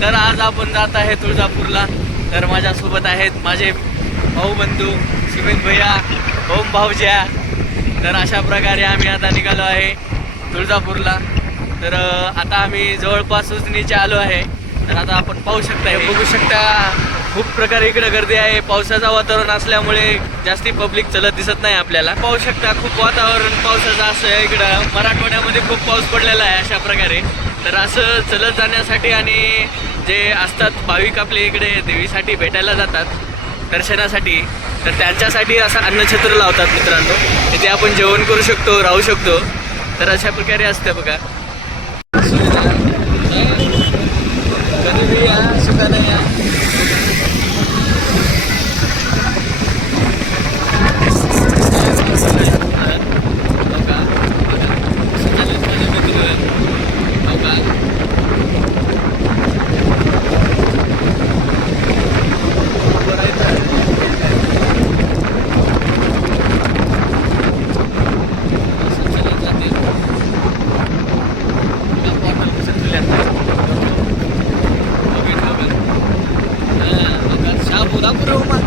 तर आज आपण जात आहे तुळजापूरला. तर माझ्यासोबत आहेत माझे भाऊ बंधू सुमित भैया ओम भाऊज्या. तर अशा प्रकारे आम्ही आता निघालो आहे तुळजापूरला. तर आता आम्ही जवळपास उजनीचे आलो आहे. तर आता आपण पाहू शकता हे बघू शकता खूप प्रकारे इकडे गर्दी आहे. पावसाचं वातावरण असल्यामुळे जास्ती पब्लिक चलत दिसत नाही आपल्याला. पाहू शकता खूप वातावरण पावसाचं असं आहे इकडं. मराठवाड्यामध्ये खूप पाऊस पडलेला आहे अशा प्रकारे. तर असं चलत जाण्यासाठी आणि जे असतात भाविक आपले इकडे देवीसाठी भेटायला जातात दर्शनासाठी तर त्यांच्यासाठी असं अन्नछत्र लावतात मित्रांनो. तिथे आपण जेवण करू शकतो राहू शकतो. तर अशा प्रकारे असतं बघा. कधी या या नाही या हो का? कसं चालेल माझे मित्र? हो का? असं चालत जाते. गप्पा पण कसं तुल्यात. बघीत बघत. हां, बघा, शाप बोला पुरं उमा.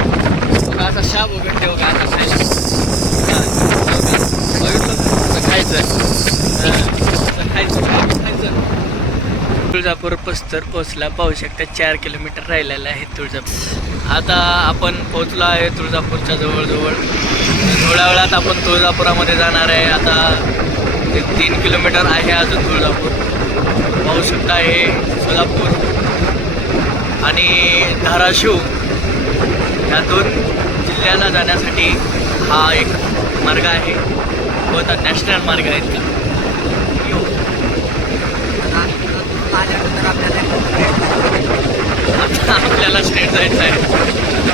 बघा, असा शाप उघड ठेव का असा शाप. हां, बघा. बघितलं का? असं खायचं हां, असं खायचं खायचं खायचं तुळजापूर पस्तर पोचला पाहू शकता चार किलोमीटर राहिलेलं आहे तुळजापूर. आता आपण पोचलो आहे तुळजापूरच्या जवळजवळ. थोड्या वेळात आपण तुळजापुरामध्ये जाणार आहे. आता ते तीन किलोमीटर आहे अजून तुळजापूर. पाहू शकता हे सोलापूर आणि धाराशिव या दोन जिल्ह्याला जाण्यासाठी हा एक मार्ग आहे. कोणता नॅशनल मार्ग आहे का आता आपल्याला स्टेट जायचं आहे.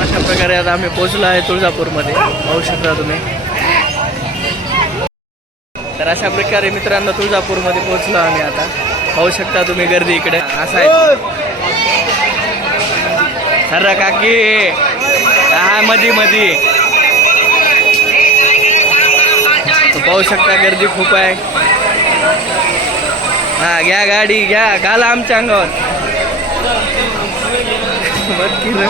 अशा प्रकारे आता आम्ही पोचलो आहे तुळजापूरमध्ये. पाहू शकता तुम्ही. तर अशा प्रकारे मित्रांनो तुळजापूरमध्ये पोचलो आम्ही आता. पाहू शकता तुम्ही गर्दी इकडे. असं आहे. सर काकी. हा मधी मधी. पाहू शकता गर्दी खूप आहे. हा घ्या गाडी घ्या. घाला आमच्या अंगावर. बघ की रे.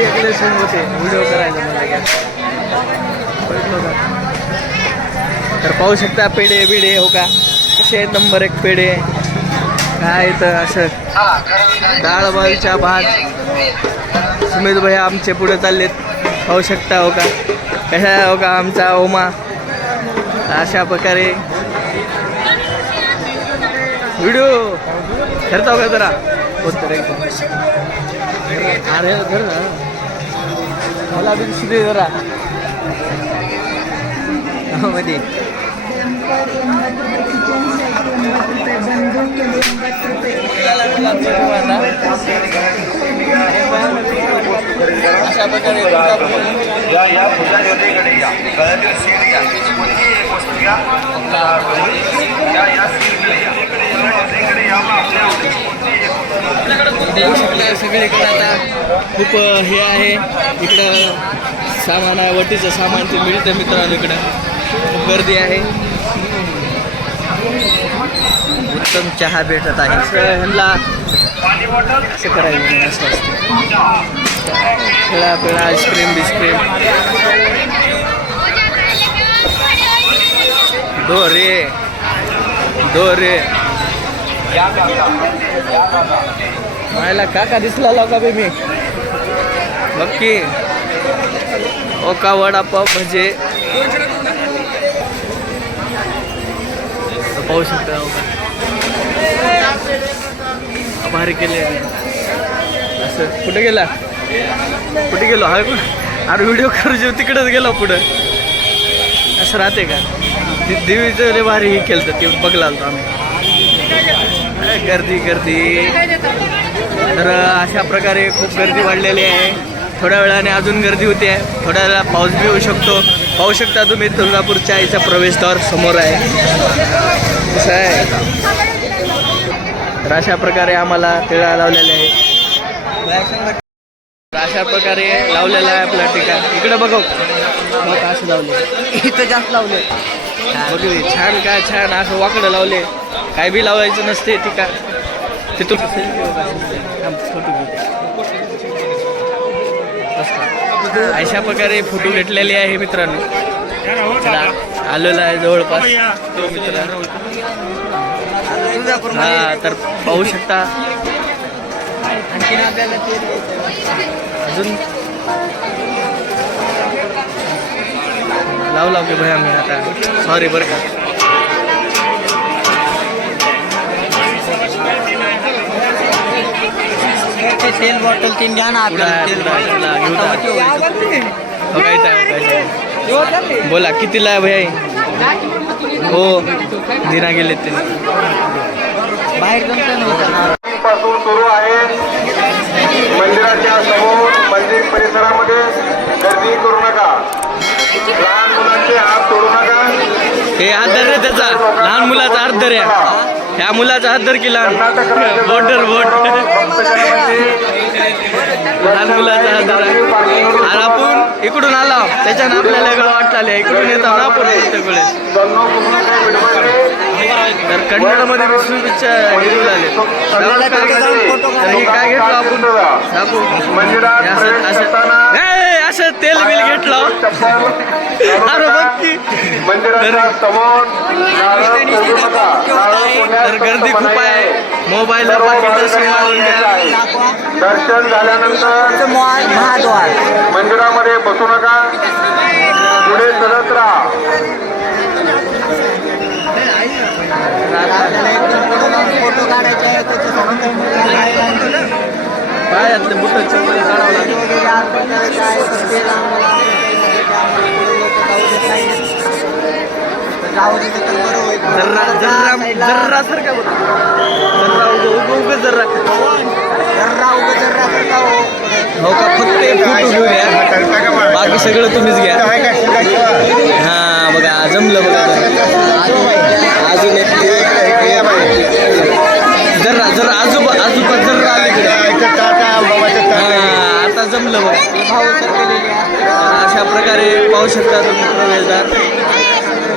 एकले सोंग होते. व्हिडिओ करायला मला घ्या. तर पाहू शकता पेढे बिडे हो का? कसे आहेत नंबर एक पेढे? काय तर असं डाळ बाळीच्या भात. सुमित भाई आमचे पुढे चाललेत. पाहू शकता हो का? कशा हो का आमचा ओमा? अशा प्रकारे. व्हिडिओ ठरता हो का जरा? अरे धर मला बी दिसू दे जरा. हो, मध्ये. अशा प्रकारे या या पूजा या गळ्यातील सीट घ्या कोणतीही एक वस्तू घ्या या या सीटकडे या पूजा या मग आपल्या कोणतीही एक सगळीकडे आता खूप हे आहे. इकडं सामान आहे वटीचं सामान ते मिळतं मित्रांनो इकडं. खूप गर्दी आहे. उत्तम चहा भेटत आहे. ह्यांना असं करायचं असं असतं. खेळा पिळा आईस्क्रीम बिस्क्रीम दो रे दो रे या काका या काका मायला काका दिसला लाव का बे मी. बघ की ओ का वडापाव भजे. पाहू शकता भारी केले असं. कुठे गेला? कुठे गेलो? हा कोण? अरे व्हिडिओ करू जेव तिकडेच गेलो पुढं. असं राहते का? ते देवीचं लय भारी हे केलं तर ते बघला होतो आम्ही. गर्दी गर्दी. तर अशा प्रकारे खूप गर्दी वाढलेली आहे. थोड्या वेळाने अजून गर्दी होते. आहे थोड्या वेळा पाऊस बी होऊ शकतो. पाहू शकता तुम्ही तुळजापूरच्या आईचा प्रवेशद्वार समोर आहे. कसं आहे. तर अशा प्रकारे आम्हाला तिळा लावलेले आहे. अशा प्रकारे लावलेला आहे आपला टीका इकडे बघ. बघ असं लावले इथं जास्त लावले बघ छान काय छान असं वाकडं लावले काय बी लावायचं नसते टीका. तिथून अशा प्रकारे फोटो घेतलेले आहे मित्रांनो. आलेला आहे जवळपास. तो मित्र हा तर पाहू शकता. अजून? लाव लाव की भया मी आता. सॉरी बरं का. तेल बॉटल तीन घ्या ना आहे. बोला कितीला भैया हो दिना गेले ते. बाहेर पासून सुरू आहे मंदिराच्या समोर मंदिर परिसरामध्ये गर्दी करू नका. लहान मुलांचे हात सोडू नका. हे हात धर रे त्याचा. लहान मुलाचा हात धर ह्या मुलाचा हात धर की लहान. बोट धर बोट लहान मुलाचा हात धर. आणि आपण इकडून आला. त्याच्यानं आपल्याला वेगळं वाटलं इकडून येतो ना आपण प्रत्येक तर कन्नडमध्ये विष्णू पिक्चर हिरो झाले तर काय घेतलं आपण? हे असं प्रवेश असं करताना ए, असं तेल बिल घेतलं. अरे बघ तर गर्दी खूप आहे. आहे. दर्शन झाल्यानंतर महाद्वार. मंदिरामध्ये बसू नका. पुढे चलत राहा. फोटो काढायचे आहे पायातले बुट चप्पल काढावं लागेल. जर्रा सारखा जर्रा उगं उगं उगं जर्रा हो का? फक्त एक फोटो बाकी सगळं तुम्हीच घ्या हा बघा जमलं बघा अजून एक जर्रा आजोबा आजोबा अलीकडे हा आता जमलं बघा. अशा प्रकारे पाहू शकता तुम्ही प्रवेशद्वार.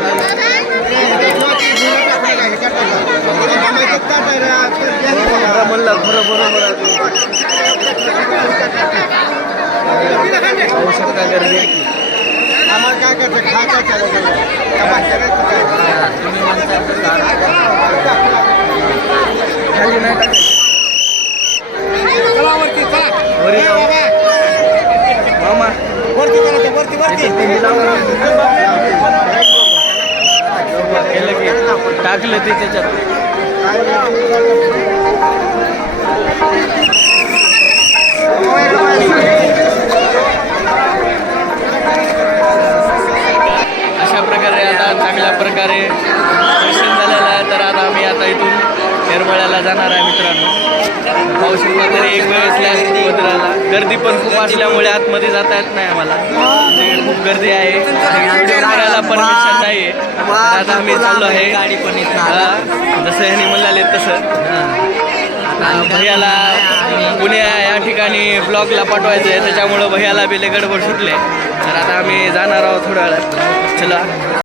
खरं म्हणलं खरं बरोबर. पाहू शकता गर्दी खाली नाही. मामा. लावा. केलं की टाकलं ते त्याच्यात. अशा प्रकारे आता चांगल्या प्रकारे निर्मळ्याला जाणार आहे मित्रांनो. पाऊस वगैरे एक वेळेस मंदिराला गर्दी पण खूप असल्यामुळे आतमध्ये जाता येत नाही आम्हाला. म्हणजे खूप गर्दी आहे. आणि व्हिडिओ करायला परमिशन नाही आहे आता आम्ही चाललो आहे. गाडी पण हा, जसं ह्यांनी म्हणाले तसं. भैयाला पुण्या या ठिकाणी ब्लॉगला पाठवायचं आहे त्याच्यामुळं भैयाला बिले गडबड सुटले. तर आता आम्ही जाणार आहोत थोड्या वेळात. चला.